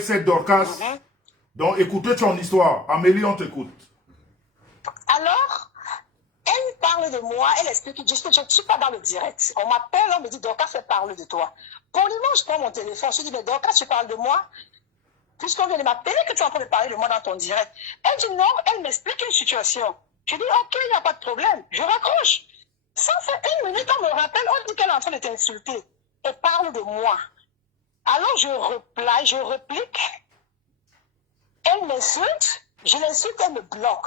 C'est Dorcas. Donc, écoutez ton histoire. Amélie, on t'écoute. Alors, elle parle de moi, elle explique que je ne suis pas dans le direct. On m'appelle, on me dit, Dorcas, elle parle de toi. Poliment, je prends mon téléphone, je dis, mais Dorcas, tu parles de moi? Puisqu'on vient de m'appeler que tu es en train de parler de moi dans ton direct. Elle dit non, elle m'explique une situation. Je dis, ok, il n'y a pas de problème. Je raccroche. Ça fait 1 minute, on me rappelle, on dit qu'elle est en train de t'insulter. Elle parle de moi. Alors je réplique. Elle m'insulte, je l'insulte, elle me bloque.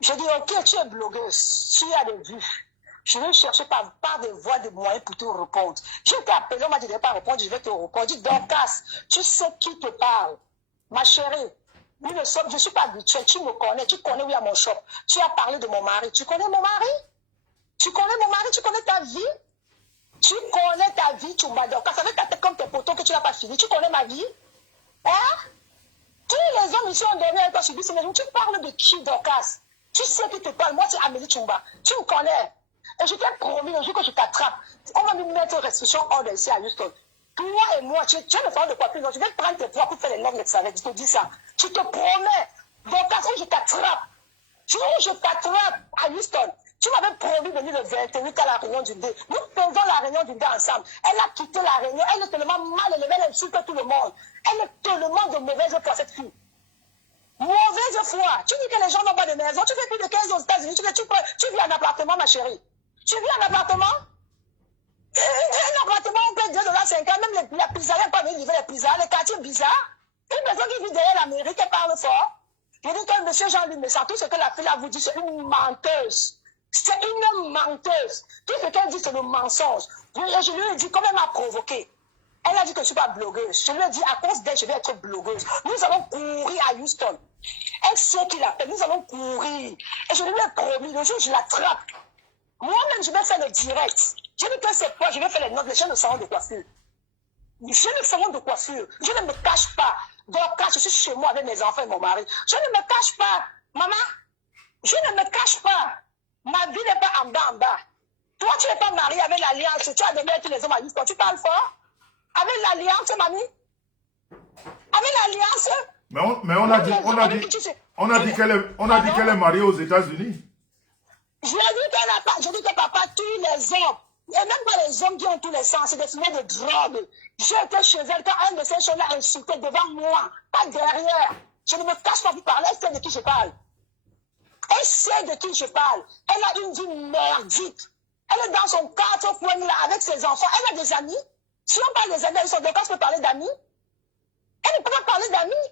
Je dis, ok, tu es blogueuse, tu as des vues. Je vais chercher par des voies de moyens pour te répondre. Je t'ai appelé, on m'a dit de ne pas répondre, je vais te répondre. Je dis, Dorcas, tu sais qui te parle. Ma chérie, je ne suis pas habituée, tu me connais, tu connais où il y a mon shop. Tu as parlé de mon mari. Tu connais mon mari? Tu connais mon mari, tu connais ta vie? Tu connais ta vie, tu m'as Dorcas. Ça fait comme tes potos que tu n'as pas fini. Tu connais ma vie? Hein? Tous les hommes ici ont donné à toi sur mais tu parles de qui, Dorcas? Tu sais qui te parle. Moi, c'est Amélie Tchoumba. Tu me connais. Et je t'ai promis le jour que je t'attrape. On va me mettre restriction hors d'ici à Houston. Toi et moi, tu as le temps de coiffure. Je vais prendre tes poids pour faire les normes d'examen. Je te dis ça. Je te promets. Dorcas, où je t'attrape. Tu vois où je t'attrape à Houston. Tu m'avais promis de venir le 28 à la réunion du dé. Nous faisons la réunion du dé ensemble. Elle a quitté la réunion. Elle est tellement mal élevée. Elle insulte tout le monde. Elle est tellement de mauvaise foi, cette fille. Mauvaise foi. Tu dis que les gens n'ont pas de maison. Tu fais plus de 15 ans aux États-Unis. Tu vis en appartement, ma chérie. Tu vis en appartement? Un appartement, on paye $2,50. Même la pizzeria, pas venir livrer les pizzas. Les quartiers bizarres. Une personne qui vit derrière l'Amérique, elle parle fort. Je dis que monsieur Jean-Luc Messard, tout ce que la fille a vous dit, c'est une menteuse. C'est une menteuse. Tout ce qu'elle dit, c'est le mensonge. Je lui ai dit, comme elle m'a provoqué. Elle a dit que je ne suis pas blogueuse. Je lui ai dit, à cause d'elle, je vais être blogueuse. Nous allons courir à Houston. Elle sait qu'il appelle. Nous allons courir. Et je lui ai promis, le jour où je l'attrape, moi-même, je vais faire le direct. Je dis que c'est quoi? Je vais faire les notes, les chaînes de salon de coiffure. J'ai le salon de coiffure. Je ne me cache pas. Donc, quand je suis chez moi avec mes enfants et mon mari, je ne me cache pas. Maman, je ne me cache pas. Ma vie n'est pas en bas, en bas. Toi, tu n'es pas mariée avec l'alliance. Tu as donné tous les hommes à Houston. Tu parles fort? Avec l'alliance, mamie? Avec l'alliance? Mais on a dit qu'elle est mariée aux États-Unis. Je dis que papa, tous les hommes, et même pas les hommes qui ont tous les sens, c'est des fumeurs de drogue. J'étais chez elle quand un de ces choses l'a insulté devant moi, pas derrière. Je ne me cache pas pour parler, elle sait de qui je parle. Elle sait de qui je parle. Elle a une vie merdique. Elle est dans son 4 coins là avec ses enfants. Elle a des amis. Si on parle des amis, elle peut parler d'amis. Elle ne peut pas parler d'amis.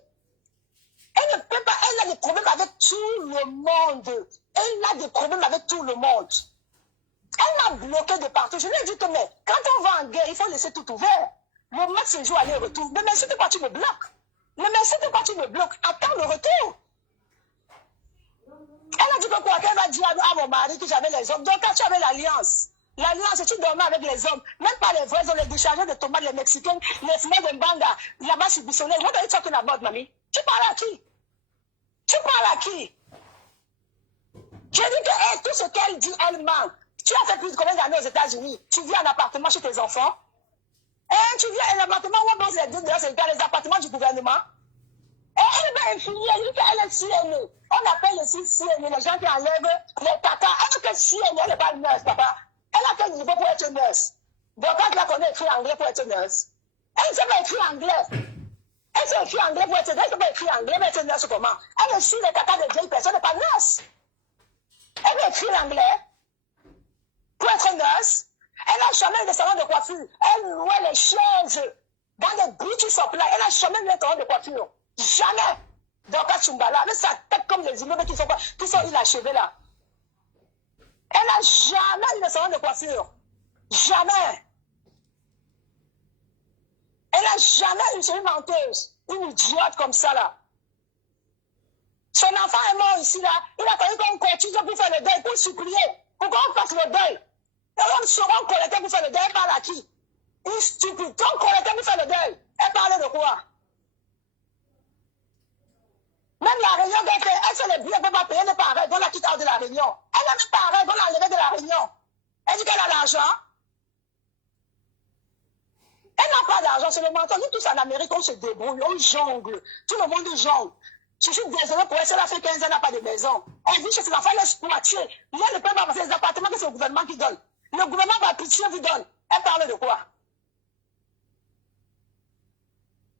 Elle ne peut pas, elle a des problèmes avec tout le monde. Elle a des problèmes avec tout le monde. Elle m'a bloqué de partout. Je lui ai dit que mais, quand on va en guerre, il faut laisser tout ouvert. Le match se joue aller-retour. Mais merci de pas, tu me bloques. Mais merci de pas, tu me bloques. Attends le retour. Elle a dit que quoi qu'elle va dire à mon mari que j'avais les hommes. Donc quand tu avais l'alliance, l'alliance, tu dormais avec les hommes, même pas les vrais hommes, les déchargés de tomates, les Mexicains, les fumeurs de Mbanga, là-bas sur Bissonnel. What are you talking about, mamie? Tu parles à qui? Tu parles à qui? Je dis que tout ce qu'elle dit, elle ment. Tu as fait plus de combien d'années aux États-Unis? Tu vis en appartement chez tes enfants? Tu vis en appartement où on pose les les appartements du gouvernement? Elle va influer, elle dit qu'elle est CNE. On appelle aussi CNE, les gens qui enlèvent les caca. Elle dit que CNE, elle n'est pas nurse, papa. Elle a quel niveau pour être nurse? Donc quand la connaît écrit anglais pour être nurse. Elle ne sait pas écrire anglais. Elle sait écrire anglais pour être nurse. Elle ne sait pas écrire anglais pour être nurse comment? Elle est sur les caca de vieilles personnes, elle n'est pas nurse. Elle veut écrire l'anglais pour être nurse. Elle n'a jamais eu de salon de coiffure. Elle louait les chaises dans des beauty supply. Elle n'a jamais eu de salon de coiffure. Jamais. Donc, à Chumbala, avec sa tête comme les immeubles qui sont inachevés là. Elle n'a jamais eu de salon de coiffure. Jamais. Elle n'a jamais eu, c'est une menteuse. Une idiote comme ça là. Son enfant est mort ici, là. Il a fallu qu'on continue pour faire le deuil, pour supplier, pour qu'on fasse le deuil. Et on saura collecter pour faire le deuil. Elle parle à qui? Une stupide. Qu'on collecter pour faire le deuil. Elle parlait de quoi? Même la réunion qu'elle fait, elle fait les billets, elle ne peut pas payer les parents, on la quitte hors de la réunion. Elle a mis parents, on l'a enlevé de la réunion. Elle dit qu'elle a l'argent. Elle n'a pas d'argent, c'est le menton. Nous tous en Amérique, on se débrouille, on jongle. Tout le monde jongle. Je suis désolée pour elle, elle a fait 15 ans, elle n'a pas de maison. Elle vit chez ses enfants, elle est squattée. Là, le peuple va passer les appartements que c'est le gouvernement qui donne. Le gouvernement va pitié vous donne. Elle parle de quoi?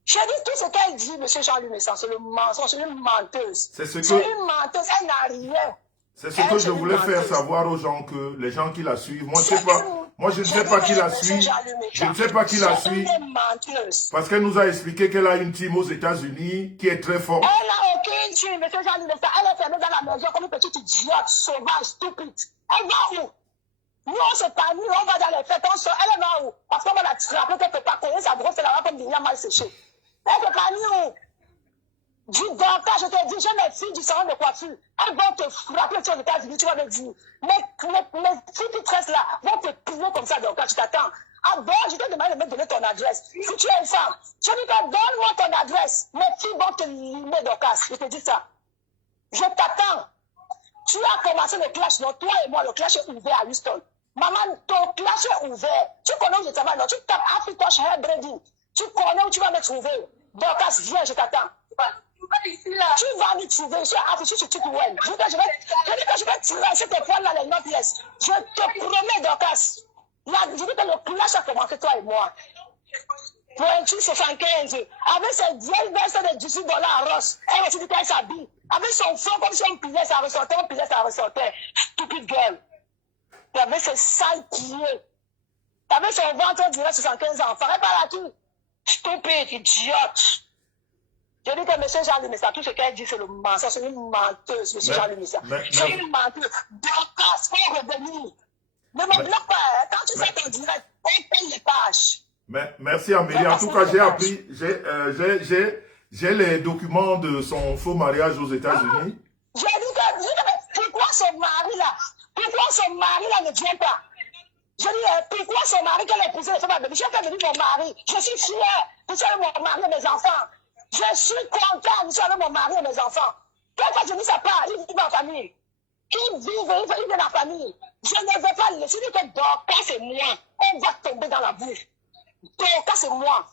Je dis tout ce qu'elle dit, M. Jean-Luc Messant, c'est le mensonge, c'est une menteuse. C'est ce C'est que, une menteuse, elle n'a rien. c'est ce que je voulais faire savoir aux gens, que les gens qui la suivent. Moi, je ne sais pas qui la suit. Je ne sais pas qui la suit. Parce qu'elle nous a expliqué qu'elle a une team aux États-Unis qui est très forte. Elle n'a aucune team, M. Jean-Luc Messant. Elle est fermée dans la maison comme une petite idiote, sauvage, stupide. Elle va où? Nous, on se parle, on va dans les fêtes, on sort. Elle va où? Parce qu'on va la frapper qu'elle ne peut pas connaître sa grosse, elle va comme des mal séché. Elle peut pas où? Du Dorcas, je te dis, j'ai mes filles du salon de coiffure. Elles vont te frapper aux États-Unis, tu vas me dire. Mes filles qui tressent là vont te plier comme ça, Dorcas, tu t'attends. Ah bon, je t'ai demandé de me donner ton adresse. Si tu es une femme, je dis que donne-moi ton adresse. Mes filles vont te limer, Dorcas, je te dis ça. Je t'attends. Tu as commencé le clash, non? Toi et moi, le clash est ouvert à Houston. Maman, ton clash est ouvert. Tu connais où je travaille, non? Tu tapes Afritosh Hairdreading. Tu connais où tu vas me trouver. Dorcas, viens, je t'attends. Tu vas me trouver. Je suis affiché sur TikTok. Je dis que je vais tirer cette poils-là, les notes. Je te promets, Dorcas. Je dis que le clash a commencé, toi et moi. Pointu 75. Avec ses vieilles vestes de 18 $ à Ross. Elle aussi dit qu'elle s'habille. Avec son fond, comme si on pilait, ça ressortait, on pilait, ça ressortait. Stupide girl. Et avec ses sales pieds. Avec son ventre, on dirait 75 enfants. Elle parle à qui? Stupide, idiote. Je dis que M. Jean-Luc Messant, tout ce qu'elle dit, c'est le mensonge, c'est une menteuse, M. Jean-Luc Messant. C'est une menteuse. Dorcas, faut revenir. Ne me bloque pas. Quand tu fais ton direct, on paye les pages. Merci Amélie. En tout cas, j'ai appris, j'ai les documents de son faux mariage aux États-Unis. J'ai dit que, pourquoi son mari là ne vient pas? Je dis, pourquoi son mari qu'elle a épousé les femmes à bébé? J'ai fait venir mon mari. Je suis fière. Je suis avec mon mari et mes enfants. Je suis contente. Je suis avec mon mari et mes enfants. Quand je dis ça part, il vit en famille. Il vit dans la famille. Je ne veux pas le laisser. Je dis que Dorcas et moi, on va tomber dans la boue. Dorcas et moi,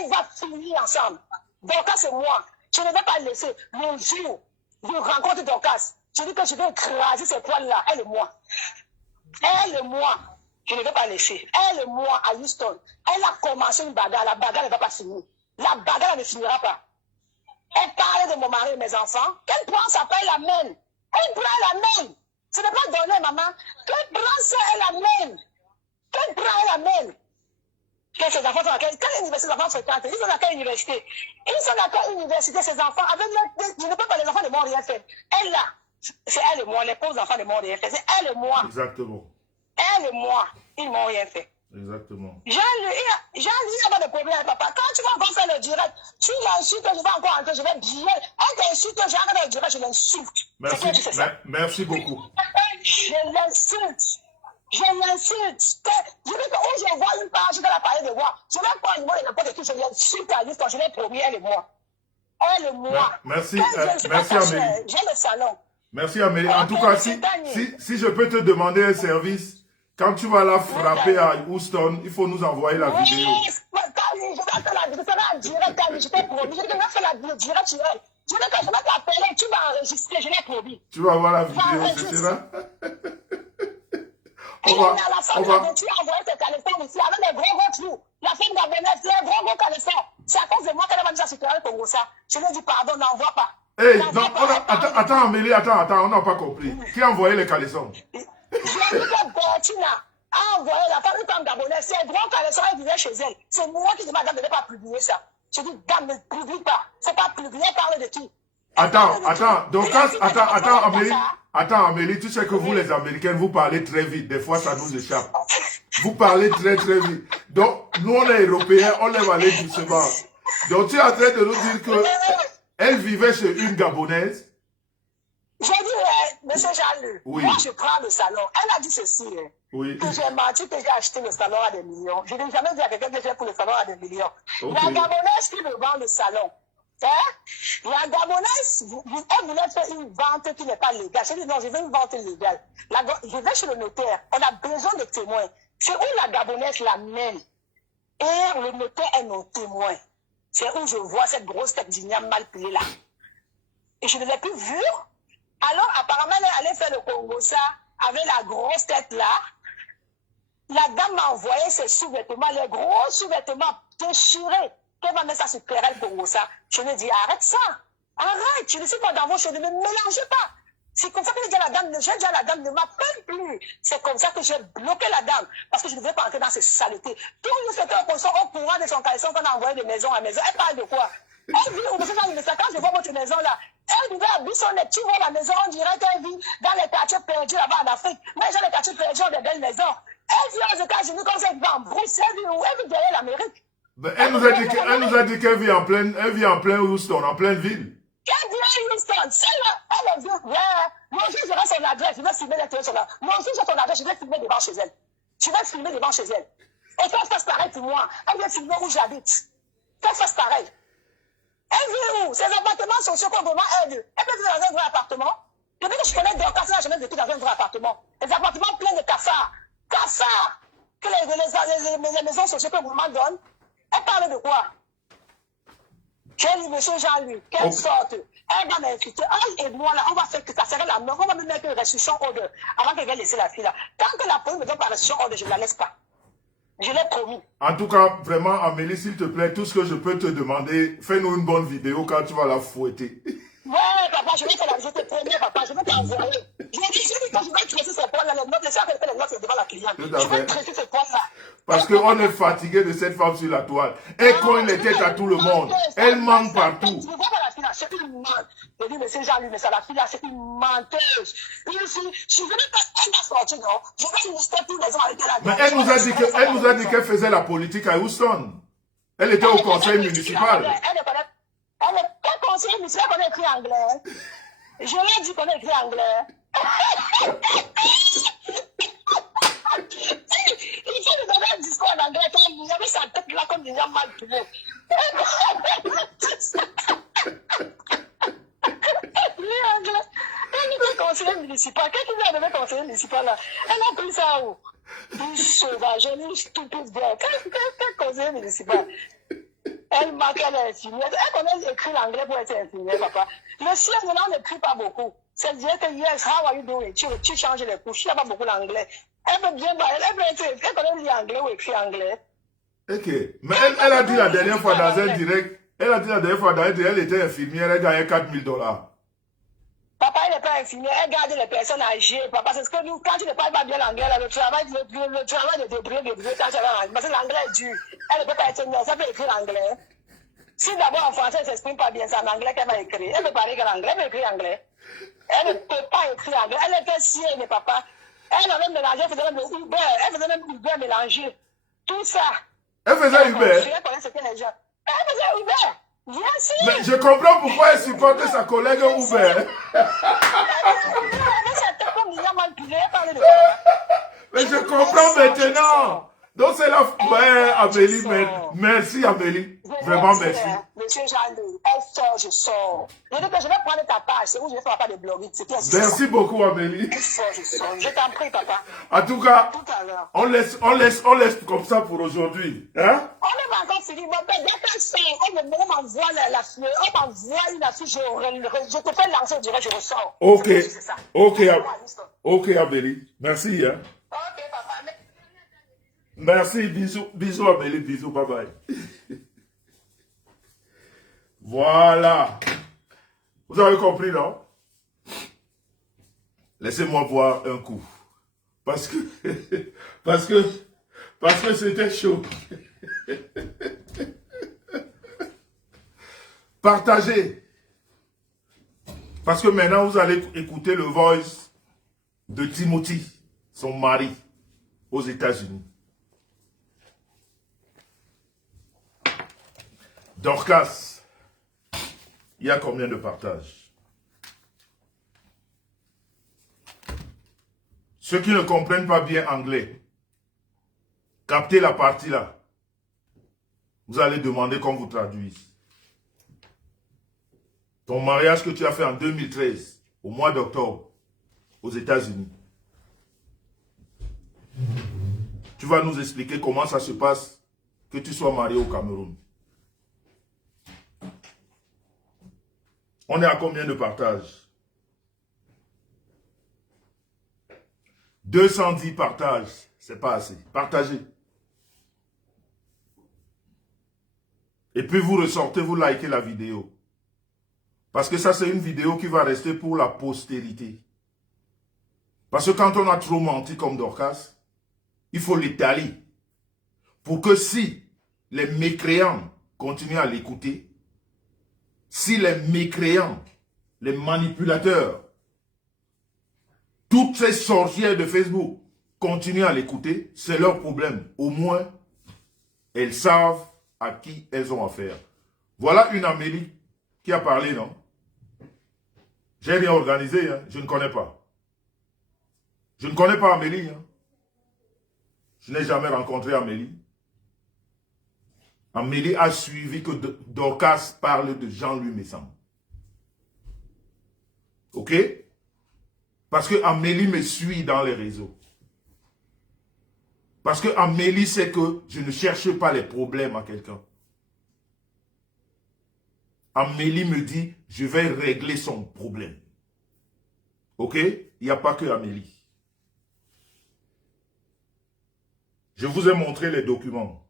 on va finir ensemble. Dorcas et moi, je ne vais pas le laisser. Le jour où je rencontre Dorcas, je dis que je vais écraser ces poils-là, elle et moi. Elle et moi, je ne vais pas laisser. Elle et moi à Houston, elle a commencé une bagarre. La bagarre ne va pas finir. La bagarre ne finira pas. Elle parlait de mon mari et mes enfants. Qu'elle prend sa paix, elle l'amène. Elle prend, elle l'amène. Ce n'est pas donné, maman. Qu'elle prend ça, elle l'amène. Qu'elle prend, elle l'amène. Que ses enfants sont à quelle université les enfants fréquentent? Ils sont à quelle université? Ils sont à quelle université, ces enfants? Avec je ne peux pas, les enfants ne m'ont rien fait. Elle là, c'est elle et moi, les pauvres enfants ne m'ont rien fait. C'est elle et moi. Exactement. Elle et moi, ils ne m'ont rien fait. Exactement. Jean-Louis, il n'y a pas de problème, papa. Quand tu vas encore faire le direct, tu l'insultes, je vais encore entrer, je vais bien. Elle t'insulte, j'arrête le direct, je l'insulte. Merci beaucoup. Je l'insulte. Je l'insulte. Je dis que où je vois une page dans l'appareil de voix, je vais prendre le numéro de n'importe qui, je l'insulte à lui quand je l'ai promis, elle et moi. Elle et moi. Merci Amélie. J'ai le salon. Merci Amélie. En tout cas, si je peux te demander un service, quand tu vas la frapper à Houston, il faut nous envoyer la vidéo. Je vais faire la vidéo, en direct, je t'ai promis. Je vais faire la vidéo direct sur elle. Je vais t'appeler, tu vas enregistrer, je l'ai promis. Tu vas voir la vidéo, c'est ça? Tu as envoyé tes caleçons ici avec les gros trous. La femme gabonaise, les gros caleçons. C'est à cause de moi qu'elle a mis ça sur le Congo. Je lui ai dit pardon, n'envoie pas. Hey, non, attends Amélie, attends, on n'a pas compris. Qui a envoyé les caleçons? Je lui ai dit que Bertina a envoyé la femme gabonaise. C'est gros caleçons, elle vivait chez elle. C'est moi qui dis madame de ne pas publier ça. Je dis, dame, ne publie pas. C'est pas publier, parle de qui? Attends, donc, attends, Amélie, tu sais que vous, les Américaines, vous parlez très vite. Des fois, ça nous échappe. Vous parlez très, très vite. Donc, nous, on est Européens, on aime aller doucement. Donc, tu es en train de nous dire que elle vivait chez une Gabonaise. J'ai dit, monsieur Jean-Luc, oui. Moi, je prends le salon. Elle a dit ceci, oui. Que j'ai menti, que j'ai acheté le salon à des millions. Je n'ai jamais dit à quelqu'un que j'ai pour le salon à des millions. Okay. La Gabonaise qui me vend le salon, la Gabonaise, elle voulait faire une vente qui n'est pas légale. J'ai dit non, je veux une vente légale. Je vais chez le notaire. On a besoin de témoins. C'est où la Gabonaise l'amène. Et le notaire est mon témoin. C'est où je vois cette grosse tête d'igname mal pliée là. Et je ne l'ai plus vue. Alors, apparemment, elle est allée faire le Congo ça avec la grosse tête là. La dame m'a envoyé ses sous-vêtements, les gros sous-vêtements déchirés. Qu'elle va mettre ça sur Perel Congo ça. Je lui ai dit, arrête ça. Arrête, je ne suis pas dans vos choses, ne me mélangez pas. C'est comme ça que j'ai dit à la dame, ne m'appelle plus. C'est comme ça que j'ai bloqué la dame, parce que je ne voulais pas entrer dans ces saletés. Tout le secteur qu'on soit au courant de son caleçon qu'on a envoyé de maison à maison. Elle parle de quoi? Elle vit au dessus de ça. Quand je vois votre maison là, elle vivait à Bissonnette. Tu vois la maison, on dirait qu'elle vit dans les quartiers perdus là-bas en Afrique. Mais les quartiers perdus ont des belles maisons. Elle vit aux États-Unis comme ça, elle vit en Bruxelles, elle vit derrière l'Amérique. Elle nous a dit qu'elle vit en plein Houston, en pleine ville. Qu'elle vient à Houston, celle-là, elle est venue. Moi aussi, j'aurai son adresse, je vais filmer les téléphone là. Moi aussi, j'ai son adresse, je vais filmer devant chez elle. Je vais filmer devant chez elle. Et qu'elle fasse pareil pour moi. Elle vient filmer où j'habite. Qu'elle fasse pareil. Elle vit où? Ces appartements sociaux qu'on demande aide. Elle peut vivre dans un vrai appartement. Depuis que je connais Dorcas, elle n'a jamais vécu dans un vrai appartement. Les appartements pleins de cafards. Cafards! Que les maisons sociales que le gouvernement donne. Elle parle de quoi? J'ai dit, monsieur Jean-Luc, quelle sorte? Elle va m'inviter, elle et moi là, on va faire que ça serait la mort, on va me mettre une restriction order avant qu'elle vienne laisser la fille là. Tant que la police ne donne pas restriction order, je ne la laisse pas. Je l'ai promis. En tout cas, vraiment, Amélie, s'il te plaît, tout ce que je peux te demander, fais-nous une bonne vidéo quand tu vas la fouetter. Ouais, papa, je vais faire la visite première, papa, je vais t'envoyer. Je dis que je vais traiter ces points-là, les notes, les gens qui fait les notes devant la cliente. Je vais traiter ces points-là. Parce qu'on est fatigué de cette femme sur la toile. Elle cogne les têtes à tout le monde. Elle ment partout. Tu ne vois pas la fille là, c'est une menteuse. Je dis, monsieur Jean-Luc, mais ça, la fille là, c'est une menteuse. Une fille, je ne vais pas, elle va sortir, non. Je vais lister tous les gens avec elle. Mais elle nous a dit qu'elle faisait la politique à Houston. Elle était au conseil municipal. Elle est pas conseiller municipal qu'on a écrit anglais. Je lui ai dit qu'on a écrit anglais. Il faut lui donner un discours en anglais. Il avait sa tête là comme des gens mal tournés. Elle était conseiller municipal. Qu'est-ce qu'il a donné conseiller municipal là? Elle a pris ça où? Une sauvage, une stupide girl. Quel conseiller municipal? Elle manque, elle est infirmière. Elle connaît écrit l'anglais pour être infirmière, papa. Le ciel, maintenant, on n'écrit pas beaucoup. C'est dire que yes, how are you doing? Tu changes les couches. Il n'y a pas beaucoup l'anglais. Elle peut bien, elle connaît lire anglais ou écrire anglais. Ok. Mais elle a dit la dernière fois dans un direct, elle était infirmière, elle gagnait $4,000. Papa, elle n'est pas infirmière, elle garde les personnes âgées. Papa, c'est ce que nous, quand tu ne parles pas bien l'anglais, le travail de débrouiller, quand tu as parce que l'anglais est dur. Elle ne peut pas être nurse, elle peut écrire l'anglais. Si d'abord en français, elle ne s'exprime pas bien, c'est en anglais qu'elle va écrire. Elle peut parler qu'en anglais, elle peut écrire anglais. Elle ne peut pas écrire anglais. Elle était sienne, papa. Elle avait mélangé, elle faisait même Uber. Elle faisait même Uber mélangé. Tout ça. Elle faisait Uber. Elle faisait Uber. Bien sûr. Mais je comprends pourquoi elle supportait sa collègue Uber. Mais je comprends maintenant. Donc c'est la... Ouais, Amélie, merci Amélie. Vraiment merci. Monsieur Jean-Louis, elle sort, je sors. Je dis que je vais prendre ta page, c'est où je vais faire pas de blogging. Merci beaucoup Amélie. Je sors, je t'en prie papa. En tout cas, tout à l'heure. On laisse comme ça pour aujourd'hui. Hein? On est encore fini. On m'envoie la fleur, on m'envoie une affiche, je te fais lancer, je dirais, je ressors. Ok. Ok Amélie. Merci. Hein? Ok papa. Merci, bisous Amélie, bisous, bye bye. Voilà. Vous avez compris, non? Laissez-moi boire un coup. Parce que c'était chaud. Partagez. Parce que maintenant, vous allez écouter le voice de Timothy, son mari, aux États-Unis. Dorcas, il y a combien de partages? Ceux qui ne comprennent pas bien anglais, captez la partie là. Vous allez demander qu'on vous traduise. Ton mariage que tu as fait en 2013, au mois d'octobre, aux États-Unis. Tu vas nous expliquer comment ça se passe que tu sois marié au Cameroun. On est à combien de partages? 210 partages, c'est pas assez. Partagez. Et puis vous ressortez, vous likez la vidéo. Parce que ça, c'est une vidéo qui va rester pour la postérité. Parce que quand on a trop menti comme Dorcas, il faut l'étaler. Pour que si les mécréants continuent à l'écouter, si les mécréants, les manipulateurs, toutes ces sorcières de Facebook continuent à l'écouter, c'est leur problème. Au moins, elles savent à qui elles ont affaire. Voilà une Amélie qui a parlé, non? J'ai rien organisé, hein? Je ne connais pas. Je ne connais pas Amélie. Hein? Je n'ai jamais rencontré Amélie. Amélie a suivi que Dorcas parle de Jean-Louis Messan. Ok? Parce que Amélie me suit dans les réseaux. Parce que Amélie sait que je ne cherche pas les problèmes à quelqu'un. Amélie me dit, je vais régler son problème. Ok? Il n'y a pas que Amélie. Je vous ai montré les documents.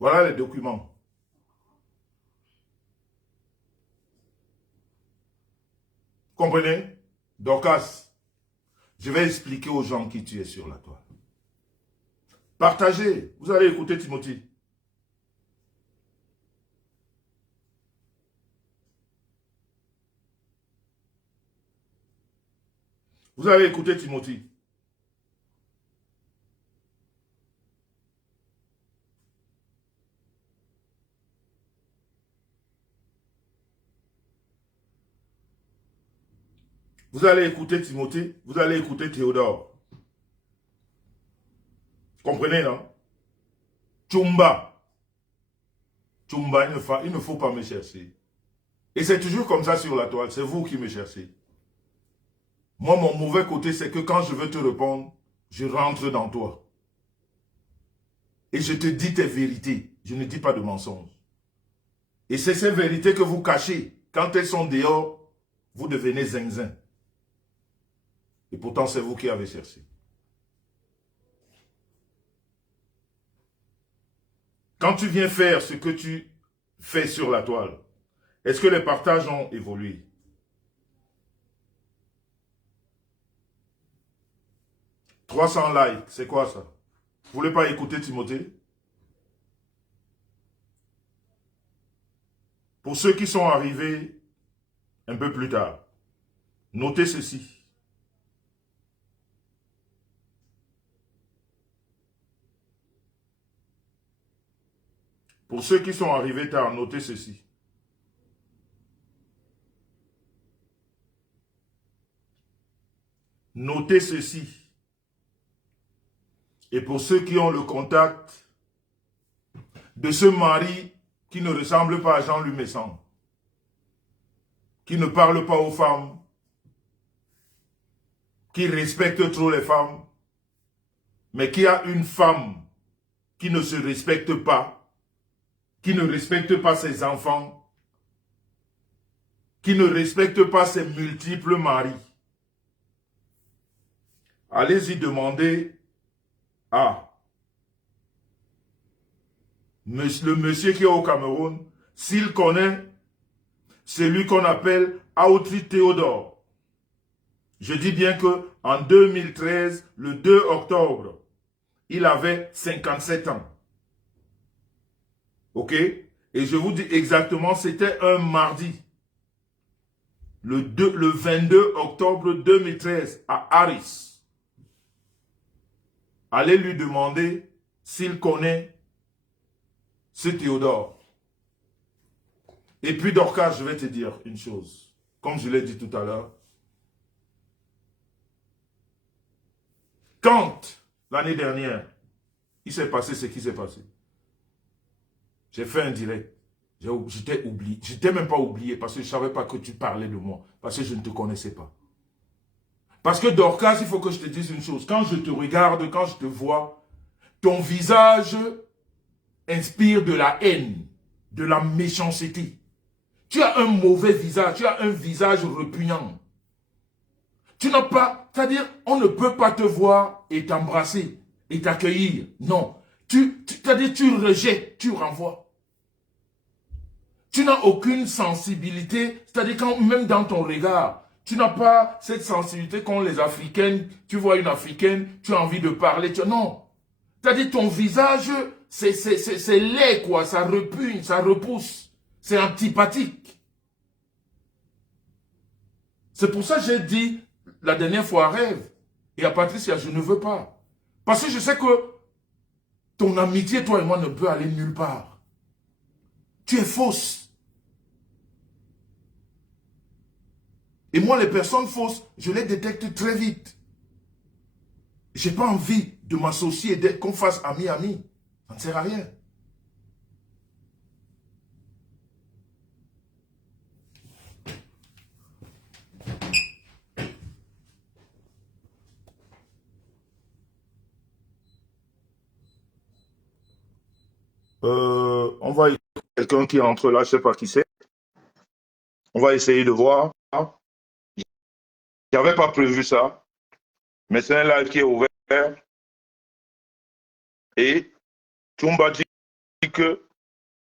Voilà les documents. Comprenez? Dorcas, je vais expliquer aux gens qui tu es sur la toile. Partagez. Vous allez écouter Timothy. Vous allez écouter Timothy. Vous allez écouter Timothée, vous allez écouter Théodore. Comprenez, non? Tchumba. Tchumba, il ne faut pas me chercher. Et c'est toujours comme ça sur la toile, c'est vous qui me cherchez. Moi, mon mauvais côté, c'est que quand je veux te répondre, je rentre dans toi. Et je te dis tes vérités. Je ne dis pas de mensonges. Et c'est ces vérités que vous cachez. Quand elles sont dehors, vous devenez zinzin. Et pourtant, c'est vous qui avez cherché. Quand tu viens faire ce que tu fais sur la toile, est-ce que les partages ont évolué? « 300 likes, c'est quoi ça? Vous voulez pas écouter Timothée? Pour ceux qui sont arrivés un peu plus tard, notez ceci. Pour ceux qui sont arrivés tard, notez ceci. Notez ceci. Et pour ceux qui ont le contact de ce mari qui ne ressemble pas à Jean-Louis Messan, qui ne parle pas aux femmes, qui respecte trop les femmes, mais qui a une femme qui ne se respecte pas, qui ne respecte pas ses enfants, qui ne respecte pas ses multiples maris. Allez-y demander à le monsieur qui est au Cameroun s'il connaît celui qu'on appelle Autry Théodore. Je dis bien que en 2013, le 2 octobre, il avait 57 ans. Ok? Et je vous dis exactement, c'était un mardi. Le 22 octobre 2013, à Harris. Allez lui demander s'il connaît ce Théodore. Et puis Dorcas, je vais te dire une chose. Comme je l'ai dit tout à l'heure. Quand, l'année dernière, il s'est passé ce qui s'est passé, j'ai fait un direct. Je t'ai oublié. Je t'ai même pas oublié parce que je ne savais pas que tu parlais de moi. Parce que je ne te connaissais pas. Parce que Dorcas, il faut que je te dise une chose. Quand je te regarde, quand je te vois, ton visage inspire de la haine, de la méchanceté. Tu as un mauvais visage, tu as un visage repugnant. Tu n'as pas, c'est-à-dire, on ne peut pas te voir et t'embrasser et t'accueillir. Non. C'est-à-dire, tu rejettes, tu renvoies. Tu n'as aucune sensibilité, c'est-à-dire quand même dans ton regard, tu n'as pas cette sensibilité qu'ont les Africaines. Tu vois une Africaine, tu as envie de parler. Non. C'est-à-dire ton visage, c'est laid, quoi. Ça repugne, ça repousse. C'est antipathique. C'est pour ça que j'ai dit la dernière fois à Rêve et à Patricia, je ne veux pas. Parce que je sais que ton amitié, toi et moi, ne peut aller nulle part. Tu es fausse. Et moi, les personnes fausses, je les détecte très vite. Je n'ai pas envie de m'associer, qu'on fasse ami-ami. Ça ne sert à rien. On va y quelqu'un qui entre là, je ne sais pas qui c'est. On va essayer de voir. Je n'avais pas prévu ça, mais c'est un live qui est ouvert. Et Tumba dit que...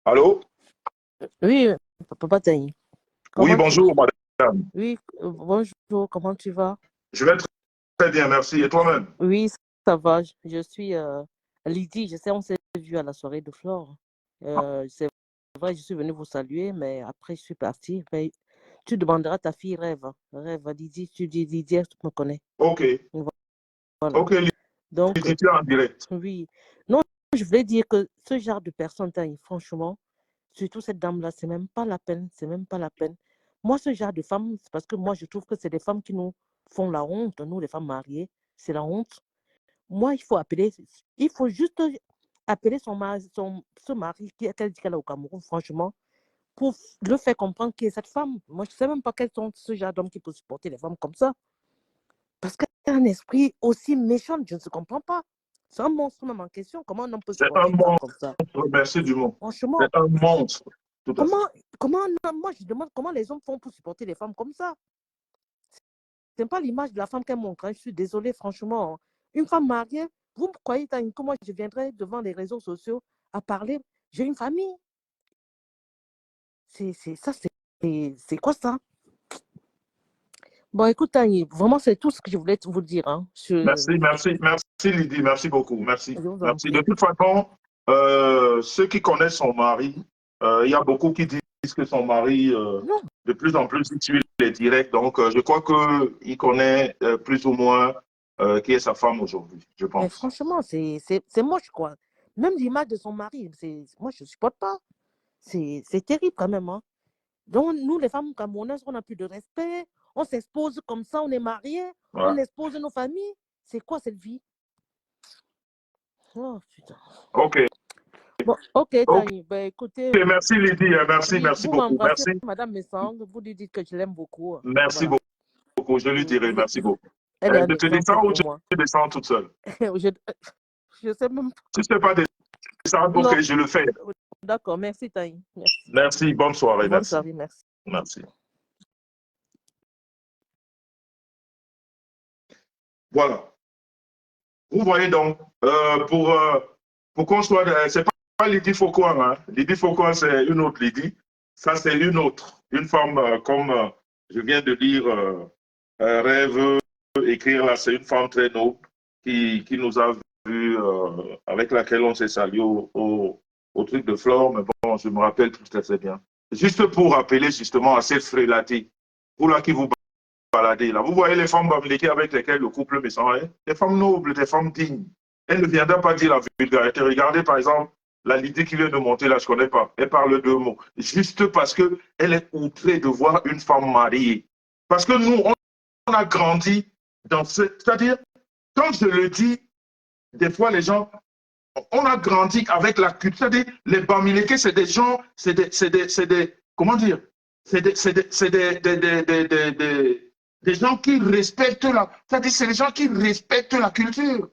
Allô? Oui, Papa Taï. Oui, bonjour, madame. Oui, bonjour, comment tu vas? Je vais très bien, merci. Et toi-même? Oui, ça va. Je suis Lydie. Je sais, on s'est vu à la soirée de Flore. C'est vrai, je suis venue vous saluer, mais après, je suis partie. Mais tu demanderas à ta fille Rêve. Rêve, Lydie, tu dis Lydie, tu me connais. Ok. Voilà. Ok, Donc, Lydie, tu es en direct. oui. Non, je voulais dire que ce genre de personne, franchement, surtout cette dame-là, c'est même pas la peine. C'est même pas la peine. Moi, ce genre de femmes, c'est parce que moi, je trouve que c'est des femmes qui nous font la honte, nous, les femmes mariées. C'est la honte. Moi, il faut juste appeler ce mari qu'elle dit qu'elle a au Cameroun, franchement, pour le faire comprendre qui est cette femme. Moi, je ne sais même pas quels sont ce genre d'hommes qui peuvent supporter les femmes comme ça. Parce qu'elle a un esprit aussi méchant, je ne se comprends pas. C'est un monstre même en question. Comment un homme peut supporter une femme comme ça? Merci du mot. Franchement. C'est un monstre. Moi, je demande comment les hommes font pour supporter les femmes comme ça. C'est pas l'image de la femme qu'elle montre. Hein. Je suis désolée, franchement. Une femme mariée, vous me croyez que moi, je viendrai devant les réseaux sociaux à parler? J'ai une famille. C'est quoi ça? Bon, écoute, vraiment, c'est tout ce que je voulais vous dire. Hein. Merci Lydie, merci beaucoup. Merci. De toute façon, ceux qui connaissent son mari, il y a beaucoup qui disent que son mari, de plus en plus, il est direct. Donc, je crois qu'il connaît plus ou moins qui est sa femme aujourd'hui, je pense. Mais franchement, c'est moche, quoi. Même l'image de son mari, moi, je ne supporte pas. C'est terrible quand même. Hein. Donc, nous, les femmes camerounaises, on n'a plus de respect. On s'expose comme ça, on est mariés. Ouais. On expose nos familles. C'est quoi cette vie? Oh, putain. Ok. Bon, ok, ben, écoutez. Okay, merci Lydie, merci beaucoup. Merci. Madame Messang, vous lui dites que je l'aime beaucoup. Merci beaucoup, je lui dirai, merci beaucoup. Elle est de te descendre ou tu descends toute seule? Je sais même pas. Tu ne sais pas descendre, ok, je le fais. D'accord, merci Taï. Merci, bonne soirée. Bonne soirée, merci. Merci. Voilà. Vous voyez donc, pour qu'on soit... c'est pas Lydie Faucon, hein. Lydie Faucon, c'est une autre Lydie. Ça, c'est une autre. Une femme, comme je viens de lire, Rêve écrire là, c'est une femme très noble qui nous a vus, avec laquelle on s'est salué au truc de Flore, mais bon, je me rappelle tout à fait bien. Juste pour rappeler justement à cette frélatie, vous là qui vous baladez là, vous voyez les femmes bamléquées avec lesquelles le couple me sent, des femmes nobles, des femmes dignes. Elle ne viendra pas dire la vulgarité. Regardez par exemple, la Lydie qui vient de monter là, je ne connais pas, elle parle deux mots. Juste parce qu'elle est outrée de voir une femme mariée. Parce que nous, on a grandi dans cette... C'est-à-dire, quand je le dis, des fois les gens on a grandi avec la culture. C'est-à-dire, les Bamileke, c'est des gens, comment dire, c'est des gens qui respectent la, c'est-à-dire, c'est des gens qui respectent la culture.